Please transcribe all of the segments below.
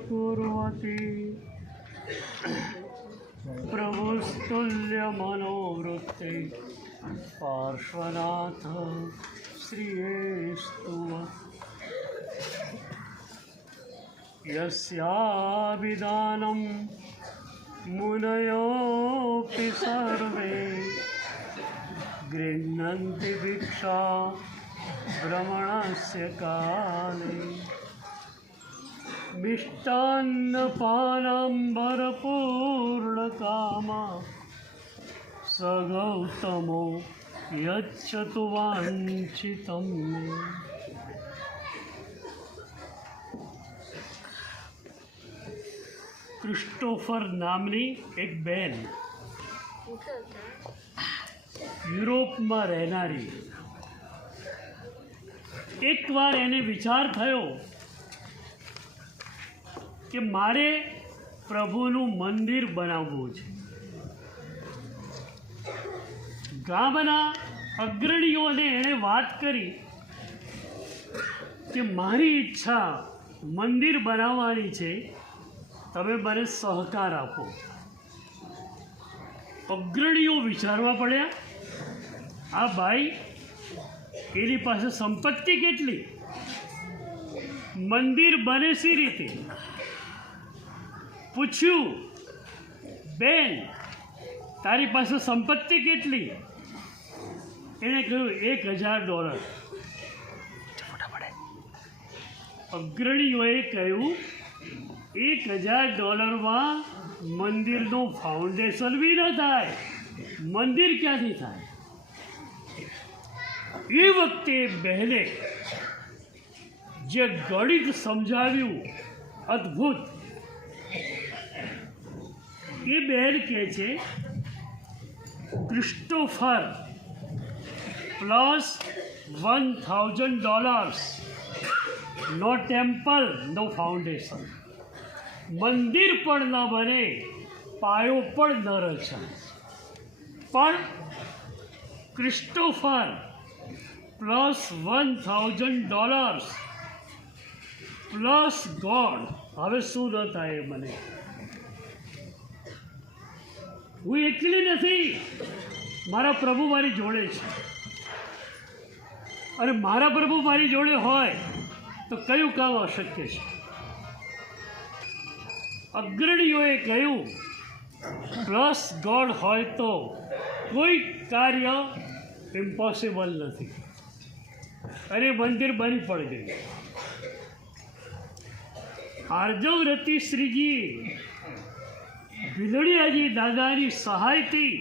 कुर्वति प्रभुस्तुल्यमनोवृत्ते पार्श्वनाथ श्रियेस्तु यस्याभिधानं मुनयोऽपि सर्वे गृह्णन्ति भिक्षा भ्रमणस्य काले मिष्टान्नपानाम्बरपूर्णकामा स गौतमो यच्छतु वाञ्छितं मे। ક્રિસ્ટોફર નામની એક બેન યુરોપમાં રહેનારી, એકવાર એને વિચાર થયો કે મારે પ્રભુનું મંદિર બનાવવું છે. ગામના અગ્રણીઓને એણે વાત કરી કે મારી ઈચ્છા મંદિર બનાવવાની છે, તમે મને સહકાર આપો. અગ્રણીઓ વિચારવા પડ્યા, આ ભાઈ એની પાસે સંપત્તિ કેટલી, મંદિર બને સી રીતે? પૂછ્યું, બેન તારી પાસે સંપત્તિ કેટલી? એણે કહ્યું $1000. અગ્રણીઓએ કહ્યું $1000 મંદિરનું ફાઉન્ડેશન બી ન થાય, મંદિર ક્યાંથી થાય? એ વખતે બહેને જે ગણિત સમજાવ્યું અદ્ભુત, એ બહેન કહે છે ક્રિસ્ટોફર પ્લસ $1000, નો ટેમ્પલ નો ફાઉન્ડેશન. મંદિર પણ ન બને, પાયો પણ ન રચાય, પણ ક્રિસ્ટોફર પ્લસ $1000 પ્લસ ગોડ. હવે શું ન થાય મને? હું એકલી નથી, મારા પ્રભુ મારી જોડે છે, અને મારા પ્રભુ મારી જોડે હોય તો કયું કામ અશક્ય છે? અગ્રણીઓએ કહ્યું પ્લસ ગોડ હોય તો કોઈ કાર્ય ઇમ્પોસિબલ નથી, અને મંદિર બની પણ ગયું. આર્જવરતી શ્રીજી ભીલડિયાજી દાદાની સહાયથી,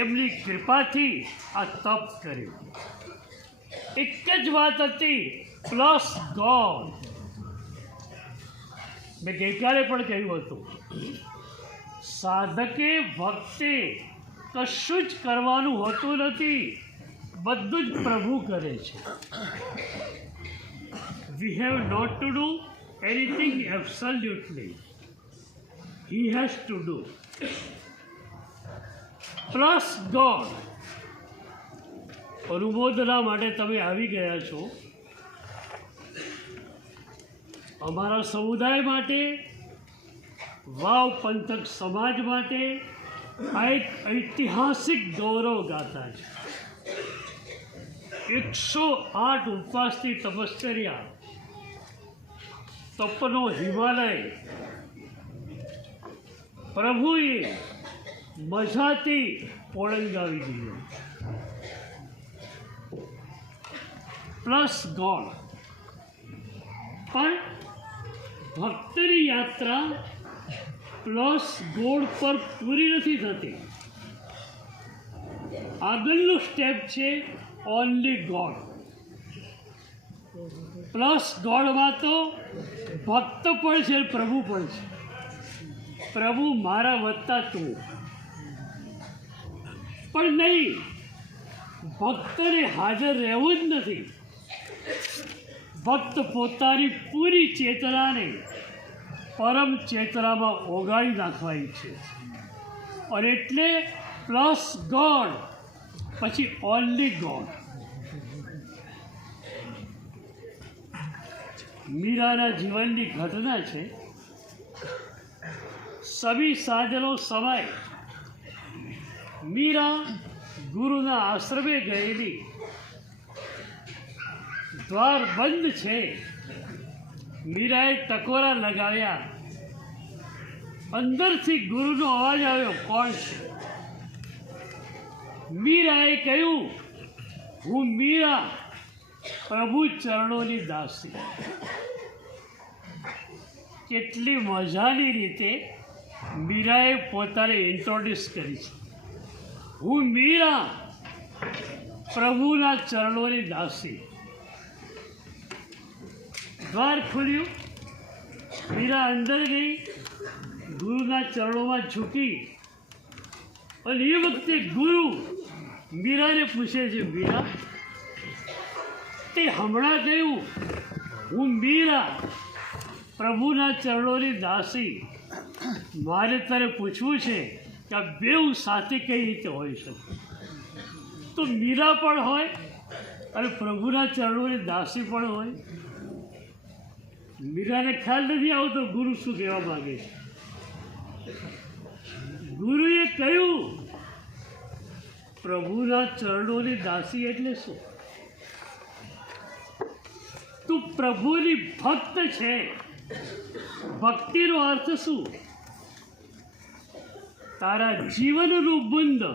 એમની કૃપાથી આ તપ કર્યું. એક જ વાત હતી, પ્લસ ગોડ. મેં ગઈકાલે પણ કહ્યું હતું, સાધકે ભક્તે કશું જ કરવાનું હોતું નથી, બધું જ પ્રભુ કરે છે. We have not to do anything absolutely, he has to do. Plus god. અનુમોદના માટે તમે આવી ગયા છો. અમારા સમુદાય માટે, વાવ પંથક સમાજ માટે આ એક ઐતિહાસિક ગૌરવ ગાથા છે. 108 ઉપવાસની તપશ્ચર્યા, તપનો હિમાલય પ્રભુએ મજાથી ઓળંગાવી દીધો. Plus God. પણ ભક્તની યાત્રા પ્લસ ગોડ પર પૂરી નથી થતી. આગળનું સ્ટેપ છે ઓનલી ગોડ. પ્લસ ગોડમાં તો ભક્ત પણ છે, પ્રભુ પણ છે. પ્રભુ મારા વત્તા તું. પણ નહીં, ભક્તને હાજર રહેવું જ નથી. ભક્ત પોતાની પૂરી ચેતનાને પરમ ચેતનામાં ઓગાળી નાખવાની છે, અને એટલે પ્લસ ગોડ, પછી ઓનલી ગોડ. મીરાના જીવનની ઘટના છે. સભી સાજનો સમય મીરા ગુરુના આશ્રમે ગયેલી. દ્વાર બંધ છે. મીરાએ ટકોરા લગાવ્યા. અંદરથી ગુરુનો અવાજ આવ્યો, કોણ છે? મીરાએ કહ્યું, હું મીરા, પ્રભુ ચરણોની દાસી. કેટલી મજાની રીતે મીરાએ પોતાને ઇન્ટ્રોડ્યુસ કરી છે. હું મીરા, પ્રભુના ચરણોની દાસી. દ્વાર ખુલ્યું. મીરા અંદર ગઈ, ગુરુના ચરણોમાં ઝૂકી. અને એ વખતે ગુરુ મીરાને પૂછે છે, મીરા, તે હમણાં કહ્યું હું મીરા, પ્રભુના ચરણોની દાસી. મારે તારે પૂછવું છે કે આ બેઉ સાથે કઈ રીતે હોઈ શકે? તો મીરા પણ હોય અને પ્રભુના ચરણોની દાસી પણ હોય. મીરાને ખ્યાલ નથી આવતો ગુરુ શું કહેવા માગે છે. ગુરુએ કહ્યું, પ્રભુના ચરણોની દાસી એટલે શું? તું પ્રભુની ભક્ત છે. ભક્તિનો અર્થ શું? તારા જીવનનું બંધ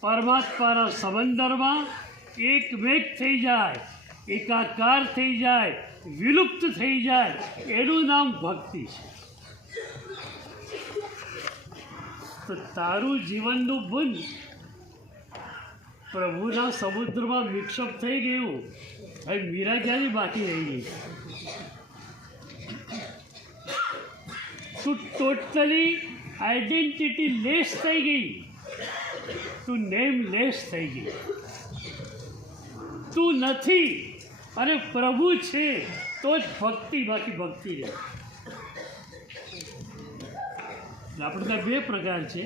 પરમાત્માના સમંદરમાં એકમેક થઈ જાય, એકાકાર થઈ જાય, વિલુપ્ત થઈ જાય, એનું નામ ભક્તિ છે. તો તારું જીવનનું બંધ પ્રભુના સમુદ્રમાં મિક્સઅપ થઈ ગયું. હવે મીરા ક્યાંથી બાકી રહી ગઈ? તું ટોટલી આઈડેન્ટિટી લેસ થઈ ગઈ. તું નેમ લેસ થઈ ગઈ. તું નથી અને પ્રભુ છે તો જ ભક્તિ, બાકી ભક્તિ રહે. આપણે ત્યાં બે પ્રકાર છે,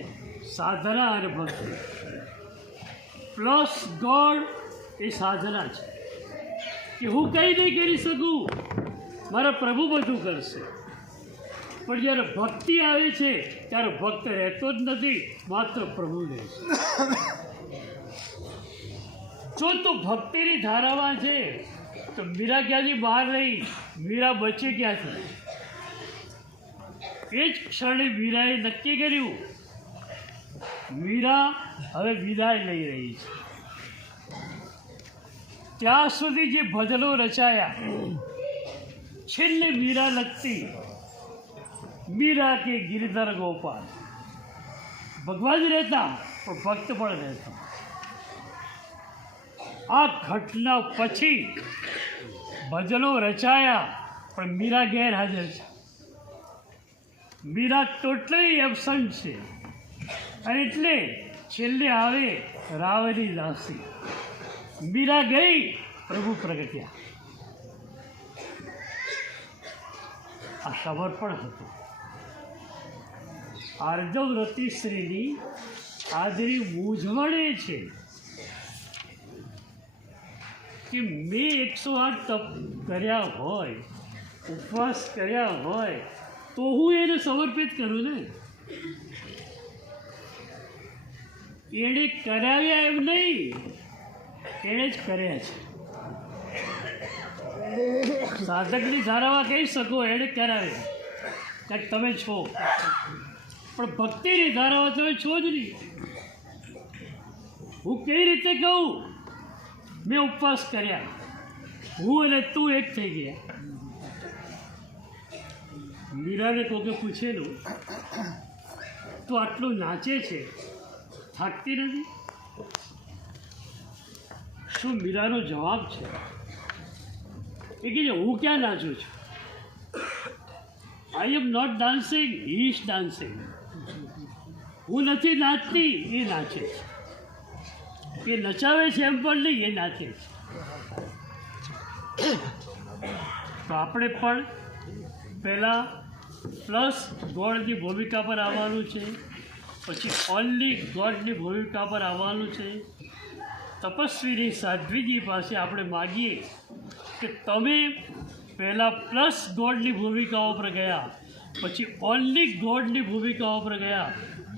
સાધના અને ભક્તિ. પ્લસ ગોડ એ સાધના છે કે હું કંઈ નહીં કરી શકું, મારા પ્રભુ બધું કરશે. પણ જ્યારે ભક્તિ આવે છે ત્યારે ભક્ત રહેતો જ નથી, માત્ર પ્રભુ રહે છે. જો તું ભક્તિની ધારામાં છે તો મીરા ક્યાંથી બહાર રહી? મીરા બચે ક્યાંથી? એ જ ક્ષણે મીરાએ નક્કી કર્યું, મીરા હવે વિદાય લઈ રહી છે. ત્યાં સુધી જે ભજનો રચાયા, છેલ્લે મીરા લગતી, મીરા કે ગિરધર ગોપાલ. ભગવાન જ રહેતા પણ ભક્ત પણ રહેતા. આ ઘટના પછી ભજનો રચાયા પણ મીરા ગેરહાજર છે. મીરા ટોટલી એબસન્ટ છે. અને એટલે છેલ્લે આવે રાવની દાસી. મીરા ગઈ, પ્રભુ પ્રગટ્યા. આ સમર્પણ હતું. આર્જવ રતિશ્રીની આજની મૂંઝવણ એ છે કે મેં 108 તપ કર્યા હોય, ઉપવાસ કર્યા હોય, તો હું એને સમર્પિત કરું ને. એણે કરાવ્યા એમ નહીં, એણે જ કર્યા છે. સાધકની ધારામાં કહી શકો એણે કરાવ્યા, કારણ તમે છો. પણ ભક્તિની ધારામાં તમે છો જ નહીં. હું કઈ રીતે કહું મેં ઉપવાસ કર્યા, હું અને તું એક થઈ ગયા. મીરાને કોકે પૂછેલું, તું આટલું નાચે છે, થાકતી નથી? શું મીરાનો જવાબ છે એ કે હું ક્યાં નાચું છું? I am not dancing, he is dancing. હું નથી નાચતી, એ નાચે છે. એ નચાવે છે એમ પણ નહીં, એ નાચે છે. તો આપણે પણ પહેલાં પ્લસ ગોડની ભૂમિકા પર આવવાનું છે, પછી ઓનલી ગોડની ભૂમિકા પર આવવાનું છે. તપસ્વીની સાધ્વીજી પાસે આપણે માગીએ કે તમે પહેલાં પ્લસ ગોડની ભૂમિકાઓ પર ગયા, પછી ઓનલી ગોડની ભૂમિકાઓ પર ગયા.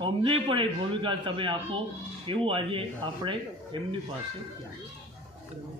અમને પણ એ ભૂમિકા તમે આપો એવું આજે આપણે એમની પાસે ગયા.